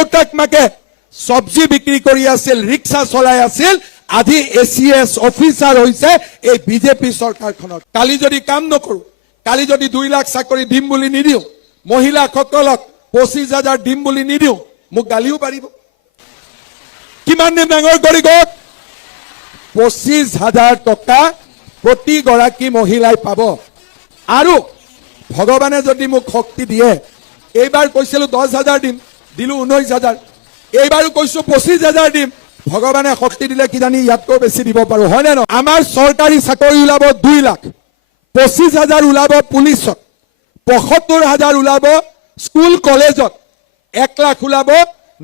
দেউতাক মাকে সবজি বিক্ৰি কৰি আছিল, ৰিক্সা চলাই আছিল, আজি ACS অফিচাৰ হৈছে এই বিজেপি চৰকাৰখনৰ। কালি যদি কাম নকৰো, কালি যদি 2 লাখ চাকৰি দিম বুলি নিদিও, মহিলাসকলক 25,000 দিম বুলি নিদিও, মোক গালিও পাৰিব। কিমান দিন ডাঙৰ কৰি গ'ল? 25,000 টকা প্ৰতিগৰাকী মহিলাই পাব। আৰু ভগৱানে যদি মোক শক্তি দিয়ে, এইবাৰ কৈছিলো 10,000 দিম, দিলো 19,000, এইবাৰো কৈছো 25,000 দিম, ভগৱানে শক্তি দিলে কিজানি ইয়াতকৈ বেছি দিব পাৰো, হয় নে নহয়? আমাৰ চৰকাৰী চাকৰি ওলাব 2 লাখ, 25,000 ওলাব পুলিচত, 75,000 ওলাব স্কুল কলেজত, 1 লাখ ওলাব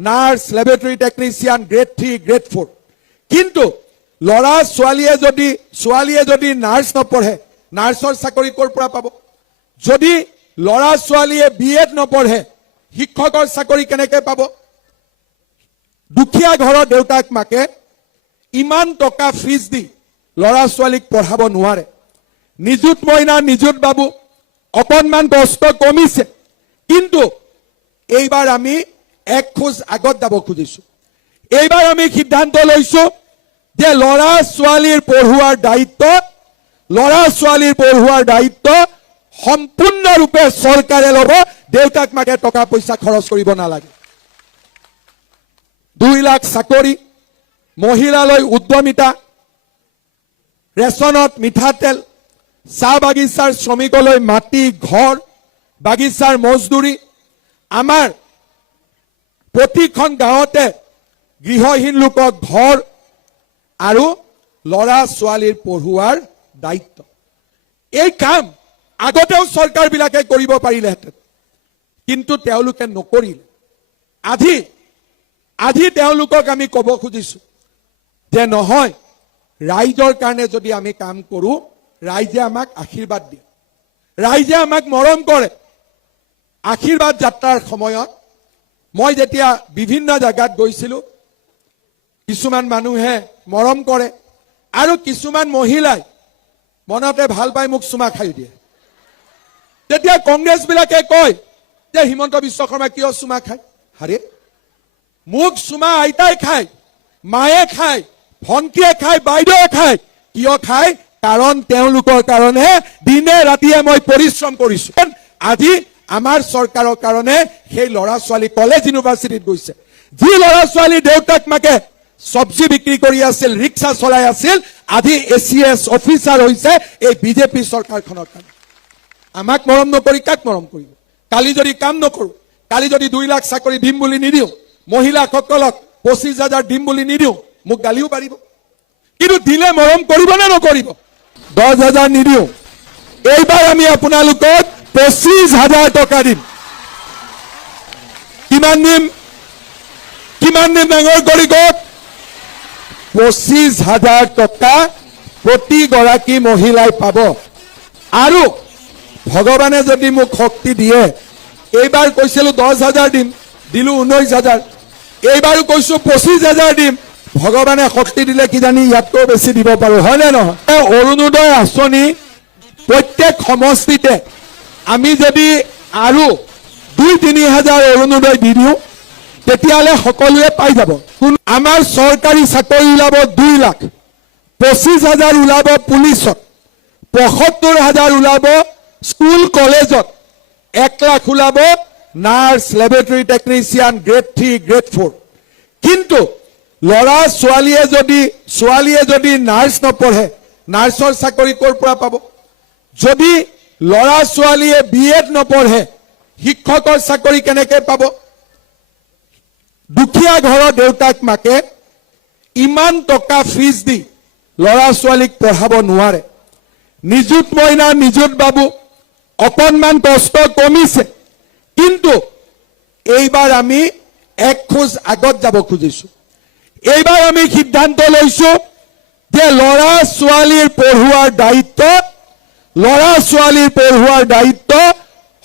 nurse, laboratory technician, grade 3, grade 4। কিন্তু ল'ৰা ছোৱালীয়ে যদি নাৰ্ছ নপঢ়ে, নাৰ্ছৰ চাকৰি ক'ৰ পৰা পাব? যদি ল'ৰা ছোৱালীয়ে BEd নপঢ়ে, শিক্ষকৰ চাকৰি কেনেকৈ পাব? দুখীয়া ঘৰৰ দেউতাক মাকে ইমান টকা ফিজ দি ল'ৰা ছোৱালীক পঢ়াব নোৱাৰে। নিযুত মইনা, নিযুত বাবু অকণমান কষ্ট কমিছে, কিন্তু এইবাৰ আমি এক খোজ আগত যাব খুজিছো। এইবাৰ আমি সিদ্ধান্ত লৈছো যে ল'ৰা ছোৱালীৰ পঢ়ুৱাৰ দায়িত্ব সম্পূৰ্ণৰূপে চৰকাৰে ল'ব। দেউতাক মাকে টকা পইচা খৰচ কৰিব নালাগে। 2 লাখ চাকৰি, মহিলালৈ উদ্যমিতা, ৰেচনত মিঠাতেল, চাহ বাগিচাৰ শ্ৰমিকলৈ মাটি, ঘৰ, বাগিচাৰ মজদুৰি, আমাৰ প্ৰতিখন গাঁৱতে গৃহহীন লোকক ঘৰ আৰু ল'ৰা ছোৱালীৰ পঢ়ুৱাৰ দায়িত্ব। এই কাম আগতেও চৰকাৰবিলাকে কৰিব পাৰিলেহেঁতেন, কিন্তু তেওঁলোকে নকৰিলে। আজি তেওঁলোকক আমি ক'ব খুজিছো যে নহয়, ৰাইজৰ কাৰণে যদি আমি কাম কৰো, ৰাইজে আমাক আশীৰ্বাদ দিয়ে, ৰাইজে আমাক মৰম কৰে। আশীৰ্বাদ যাত্ৰাৰ সময়ত মই যেতিয়া বিভিন্ন জাগাত গৈছিলো, কিছুমান মানুহে মৰম কৰে আৰু কিছুমান মহিলাই মনতে ভাল পাই মোক চুমা খাই দিয়ে। তেতিয়া কংগ্ৰেছবিলাকে কয় যে হিমন্ত বিশ্ব শৰ্মা কিয় চুমা খায়? হাৰে, মোক চুমা আইতাই খায়, মায়ে খায়, ভণ্টিয়ে খায়, বাইদেৱে খায়। কিয় খায়? কাৰণ তেওঁলোকৰ কাৰণে দিনে ৰাতিয়ে মই পৰিশ্ৰম কৰিছো। আজি আমাৰ চৰকাৰৰ কাৰণে সেই ল'ৰা ছোৱালী কলেজ ইউনিভাৰ্চিটিত গৈছে। যি ল'ৰা ছোৱালী দেউতাক মাকে সবজি বিক্ৰী কৰি আছিল, ৰিক্সা চলাই আছিল, আজি ACS অফিচাৰ হৈছে এই বিজেপি চৰকাৰখনৰ কাৰণে। আমাক মৰম নকৰি কাক মৰম কৰিব? কালি যদি কাম নকৰো, কালি যদি 2 লাখ চাকৰি দিম বুলি নিদিও, মহিলাসকলক 25,000 দিম বুলি নিদিও, মোক গালিও পাৰিব। কিন্তু দিলে মৰম কৰিব নে নকৰিব? 10,000 নিদিও, এইবাৰ আমি আপোনালোকক 25,000 টকা দিম। কিমান দিম ডাঙৰ কৰি গ'ল? 25,000 টকা প্ৰতিগৰাকী মহিলাই পাব। আৰু ভগৱানে যদি মোক শক্তি দিয়ে, এইবাৰ কৈছিলো 10,000 দিম, দিলো 19,000, এইবাৰো কৈছো 25,000 দিম, ভগৱানে শক্তি দিলে কিজানি ইয়াতকৈ বেছি দিব পাৰো, হয় নে নহয়? অৰুণোদয় আঁচনি প্ৰত্যেক সমষ্টিতে আমি যদি আৰু 2-3 হাজাৰ অৰুণোদয় দি দিওঁ, তেতিয়াহ'লে সকলোৱে পাই যাব। আমাৰ চৰকাৰী চাকৰি ওলাব 2 লাখ, 25,000 ওলাব পুলিচত, 75,000 ওলাব স্কুল কলেজত, 1 লাখ ওলাব nurse, laboratory technician, grade 3, grade 4। কিন্তু ল'ৰা ছোৱালীয়ে যদি নাৰ্ছ নপঢ়ে, নাৰ্ছৰ চাকৰি ক'ৰ পৰা পাব? যদি ল'ৰা ছোৱালীয়ে BEd নপঢ়ে, শিক্ষকৰ চাকৰি কেনেকৈ পাব? দুখীয়া ঘৰৰ দেউতাক মাকে ইমান টকা ফিজ দি ল'ৰা ছোৱালীক পঢ়াব নোৱাৰে। নিযুত মইনা, নিযুত বাবু অকণমান কষ্ট কমিছে, কিন্তু এইবাৰ আমি এক খোজ আগত যাব খুজিছো। এইবাৰ আমি সিদ্ধান্ত লৈছো যে ল'ৰা ছোৱালীৰ পঢ়ুৱাৰ দায়িত্ব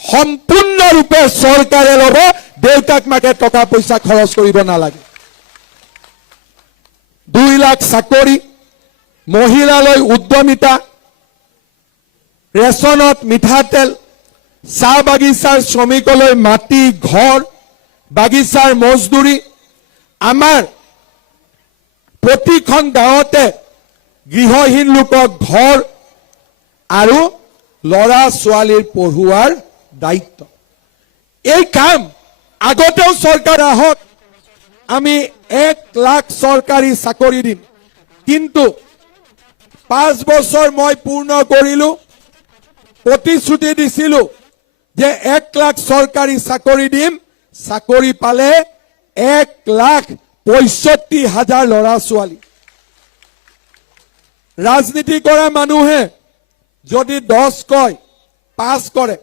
সম্পূৰ্ণৰূপে চৰকাৰে ল'ব। দেউতাক মাকে টকা পইচা খৰচ কৰিব নালাগে। 2 লাখ চাকৰি, মহিলালৈ উদ্যমিতা, ৰেচনত মিঠাতেল, চাহ বাগিচাৰ শ্ৰমিকলৈ মাটি, ঘৰ, বাগিচাৰ মজদুৰি, আমাৰ প্ৰতিখন গাঁৱতে গৃহহীন লোকক ঘৰ আৰু ল'ৰা ছোৱালীৰ পঢ়ুৱাৰ দায়িত্ব। এই কাম আগতেও চৰকাৰ আহক, আমি 1 লাখ চৰকাৰী চাকৰি দিম, কিন্তু 5 বছৰ মই পূৰ্ণ কৰিলো, প্ৰতিশ্ৰুতি দিছিলো যে 1 লাখ চৰকাৰী চাকৰি দিম, চাকৰি পালে 1,65,000 ল'ৰা ছোৱালী। ৰাজনীতি কৰা মানুহে যদি 10 কয় 5 কৰে,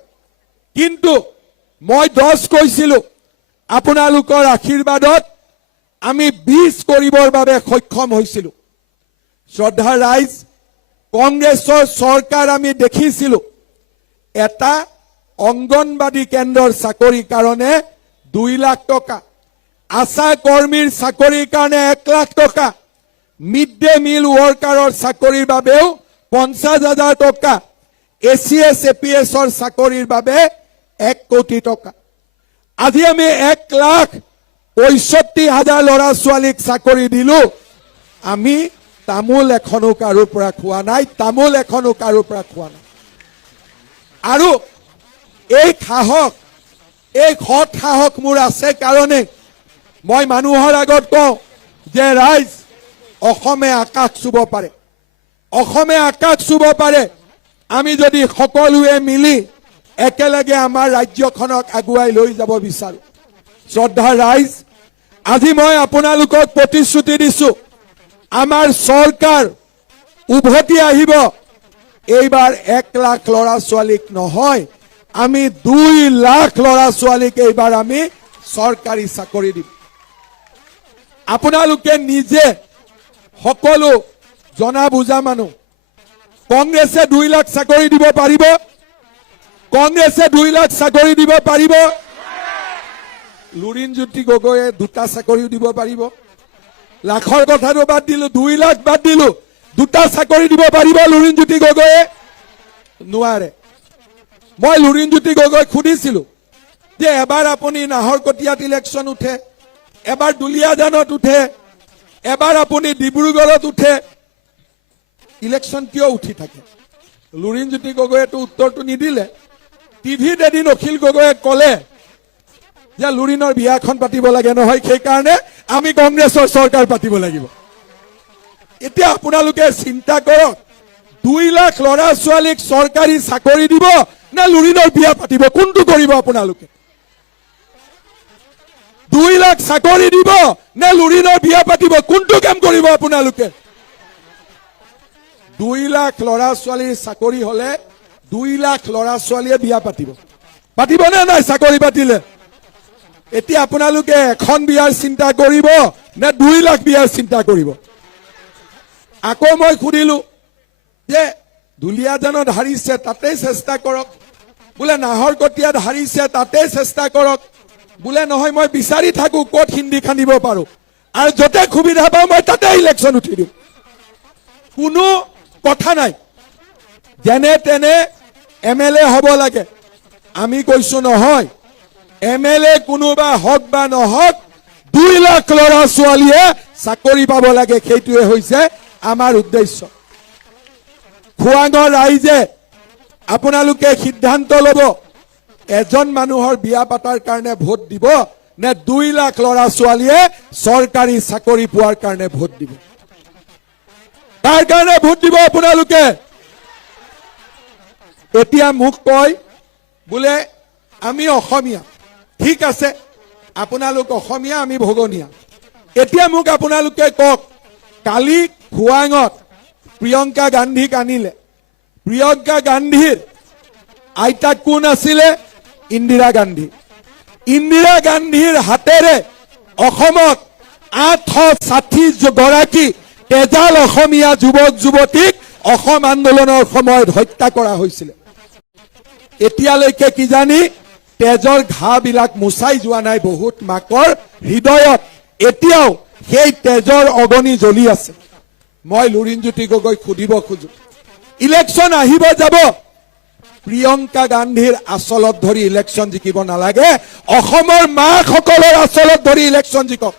কিন্তু মই 10 কৈছিলো, আপোনালোকৰ আশীৰ্বাদত আমি 20 কৰিবৰ বাবে সক্ষম হৈছিলো। শ্ৰদ্ধা ৰাইজ, কংগ্ৰেছৰ চৰকাৰ আমি দেখিছিলো, এটা অংগনবাদী কেন্দ্ৰৰ চাকৰিৰ কাৰণে 2 লাখ টকা, আশা কৰ্মীৰ চাকৰিৰ কাৰণে 1 লাখ টকা, মিড ডে মিল ৱৰ্কাৰৰ চাকৰিৰ বাবেও 50,000 টকা, ACS APSৰ চাকৰিৰ বাবে 1 কোটি টকা। আজি আমি 1,65,000 ল'ৰা ছোৱালীক চাকৰি দিলো। আমি তামোল এখনো কাৰো পৰা খোৱা নাই, তামোল এখনো কাৰো পৰা খোৱা নাই। আৰু এই সাহস, এই সৎ সাহস মোৰ আছে কাৰণে মই মানুহৰ আগত কওঁ যে ৰাইজ, অসমে আকাশ চুব পাৰে, অসমে আকাশ চুব পাৰে। আমি যদি সকলোৱে মিলি একেলগে আমাৰ ৰাজ্যখনক আগুৱাই লৈ যাব বিচাৰো। শ্ৰদ্ধা ৰাইজ, আজি মই আপোনালোকক প্ৰতিশ্ৰুতি দিছো, আমাৰ চৰকাৰ উভতি আহিব। এইবাৰ 1 লাখ ল'ৰা ছোৱালীক নহয়, আমি 2 লাখ ল'ৰা ছোৱালীক এইবাৰ আমি চৰকাৰী চাকৰি দিম। আপোনালোকে নিজে সকলো জনা বুজা মানুহ, কংগ্ৰেছে 2 লাখ চাকৰি দিব পাৰিব? কংগ্ৰেছে 2 লাখ চাকৰি দিব পাৰিব? লুৰিণজ্যোতি গগৈয়ে 2টা চাকৰিও দিব পাৰিব? লাখৰ কথাটো বাদ দিলো, 2 লাখ বাদ দিলো, 2টা চাকৰি দিব পাৰিব লুৰিণজ্যোতি গগৈয়ে? নোৱাৰে। মই লুৰিণজ্যোতি গগৈক সুধিছিলো যে এবাৰ আপুনি নাহৰকটীয়াত ইলেকশ্যন উঠে, এবাৰ দুলীয়াজানত উঠে, এবাৰ আপুনি ডিব্ৰুগড়ত উঠে, ইলেকশ্যন কিয় উঠি থাকে? লুৰিণজ্যোতি গগৈয়েতো উত্তৰটো নিদিলে। টিভিত এদিন অখিল গগৈয়ে ক'লে যে লুৰিণৰ বিয়াখন পাতিব লাগে নহয়, সেইকাৰণে আমি কংগ্ৰেছৰ চৰকাৰ পাতিব লাগিব। এতিয়া আপোনালোকে চিন্তা কৰক, 2 লাখ ল'ৰা ছোৱালীক চৰকাৰী চাকৰি দিব নে লুৰিণৰ বিয়া পাতিব? কোনটো কৰিব আপোনালোকে? 2 লাখ চাকৰি দিব নে লুৰিণৰ বিয়া পাতিব? কোনটো কাম কৰিব আপোনালোকে? 2 লাখ ল'ৰা ছোৱালীৰ চাকৰি হলে 2 লাখ ল'ৰা ছোৱালীয়ে বিয়া পাতিব। পাতিব নে নাই চাকৰি পাতিলে? এতিয়া আপোনালোকে এখন বিয়াৰ চিন্তা কৰিব নে 2 লাখ বিয়াৰ চিন্তা কৰিব? আকৌ মই সুধিলো যে দুলীয়াজানত হাৰিছে তাতেই চেষ্টা কৰক, বোলে নাহৰকটীয়াত হাৰিছে তাতেই চেষ্টা কৰক, বোলে নহয় মই বিচাৰি থাকো ক'ত হিন্দী খান্দিব পাৰো, আৰু য'তে সুবিধা পাওঁ মই তাতে ইলেকশ্যন উঠি দিওঁ। কোনো কথা নাই, যেনে তেনে MLA হ'ব লাগে। আমি কৈছো নহয়, MLA কোনোবা হওক বা নহওক, 2 লাখ ল'ৰা ছোৱালীয়ে চাকৰি পাব লাগে, সেইটোৱে হৈছে আমাৰ উদ্দেশ্য। খোৱাঙৰ ৰাইজে আপোনালোকে সিদ্ধান্ত ল'ব, এজন মানুহৰ বিয়া পাতাৰ কাৰণে ভোট দিব নে 2 লাখ ল'ৰা ছোৱালীয়ে চৰকাৰী চাকৰি পোৱাৰ কাৰণে ভোট দিব? তাৰ কাৰণে ভোট দিব আপোনালোকে? এতিয়া মোক কয় বোলে আমি অসমীয়া, ঠিক আছে, আপোনালোক অসমীয়া, আমি ভগনীয়া। এতিয়া মোক আপোনালোকে কওক, কালি খোৱাঙত প্ৰিয়ংকা গান্ধীক আনিলে, প্ৰিয়ংকা গান্ধীৰ আইতাক কোন আছিলে? ইন্দিৰা গান্ধী। ইন্দিৰা গান্ধীৰ হাতেৰে অসমত 860 গৰাকী তেজাল অসমীয়া যুৱক যুৱতীক অসম আন্দোলনৰ সময়ত হত্যা কৰা হৈছিলে। এতিয়ালৈকে কিজানি তেজৰ ঘাঁবিলাক মুচাই যোৱা নাই বহুত মাকৰ হৃদয়ত, এতিয়াও সেই তেজৰ অগনি জ্বলি আছে। মই লুৰিণজ্যোতি গগৈক সুধিব খোজো, ইলেকশ্যন আহিব যাব, প্ৰিয়ংকা গান্ধীৰ আচলত ধৰি ইলেকশ্যন জিকিব নালাগে, অসমৰ মাকসকলৰ আচলত ধৰি ইলেকশ্যন জিকক।